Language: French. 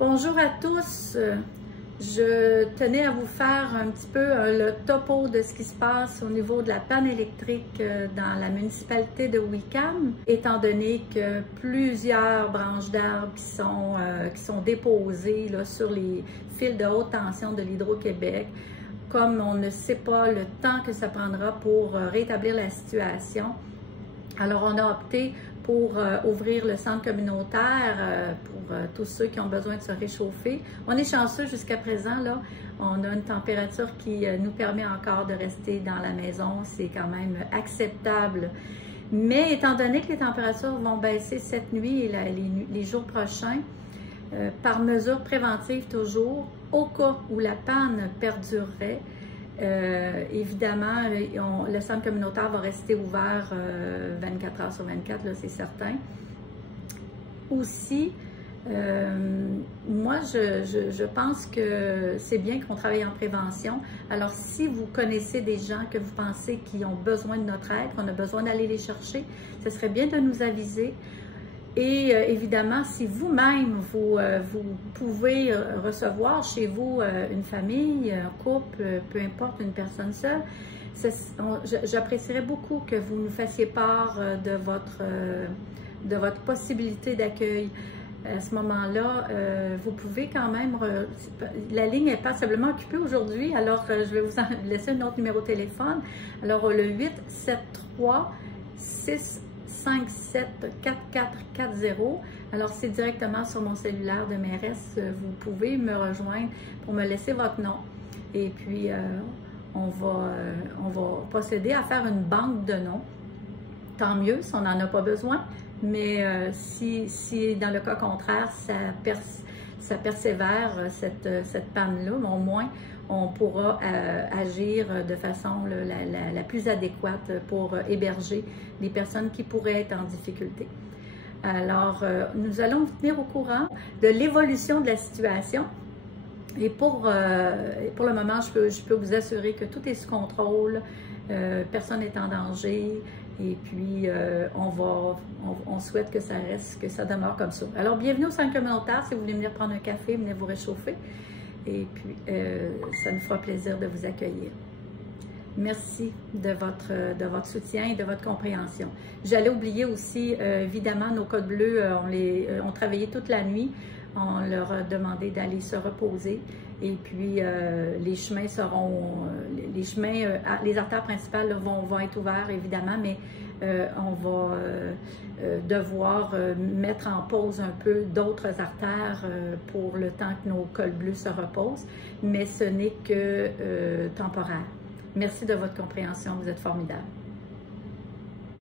Bonjour à tous. Je tenais à vous faire un petit peu le topo de ce qui se passe au niveau de la panne électrique dans la municipalité de Wickham, étant donné que plusieurs branches d'arbres qui sont déposées là, sur les fils de haute tension de l'Hydro-Québec. Comme on ne sait pas le temps que ça prendra pour rétablir la situation, alors on a opté pour ouvrir le centre communautaire pour tous ceux qui ont besoin de se réchauffer. On est chanceux jusqu'à présent, là. On a une température qui nous permet encore de rester dans la maison. C'est quand même acceptable. Mais étant donné que les températures vont baisser cette nuit et les jours prochains, par mesure préventive toujours, au cas où la panne perdurerait, évidemment, le centre communautaire va rester ouvert 24 heures sur 24, là, c'est certain. Aussi, moi, je pense que c'est bien qu'on travaille en prévention. Alors, si vous connaissez des gens que vous pensez qui ont besoin de notre aide, qu'on a besoin d'aller les chercher, ce serait bien de nous aviser. Et évidemment, si vous-même, vous pouvez recevoir chez vous une famille, un couple, peu importe, une personne seule, j'apprécierais beaucoup que vous nous fassiez part de votre possibilité d'accueil. À ce moment-là, vous pouvez quand même... la ligne est passablement occupée aujourd'hui, alors je vais vous laisser un autre numéro de téléphone. Alors, le 873-657-4440. Alors, c'est directement sur mon cellulaire de mairesse. Vous pouvez me rejoindre pour me laisser votre nom. Et puis, on va procéder à faire une banque de noms. Tant mieux si on n'en a pas besoin. Mais si dans le cas contraire, ça persévère, cette panne-là, au moins, on pourra agir de façon la plus adéquate pour héberger les personnes qui pourraient être en difficulté. Alors, nous allons vous tenir au courant de l'évolution de la situation. Et pour le moment, je peux vous assurer que tout est sous contrôle, personne n'est en danger. Et puis, on souhaite que ça reste, que ça demeure comme ça. Alors, bienvenue au centre communautaire. Si vous voulez venir prendre un café, venez vous réchauffer. Et puis, ça nous fera plaisir de vous accueillir. Merci de votre soutien et de votre compréhension. J'allais oublier aussi, évidemment, nos codes bleus ont travaillé toute la nuit. On leur a demandé d'aller se reposer. Et puis, les chemins les artères principales là, vont être ouverts, évidemment, mais on va devoir mettre en pause un peu d'autres artères pour le temps que nos cols bleus se reposent, mais ce n'est que temporaire. Merci de votre compréhension, vous êtes formidables.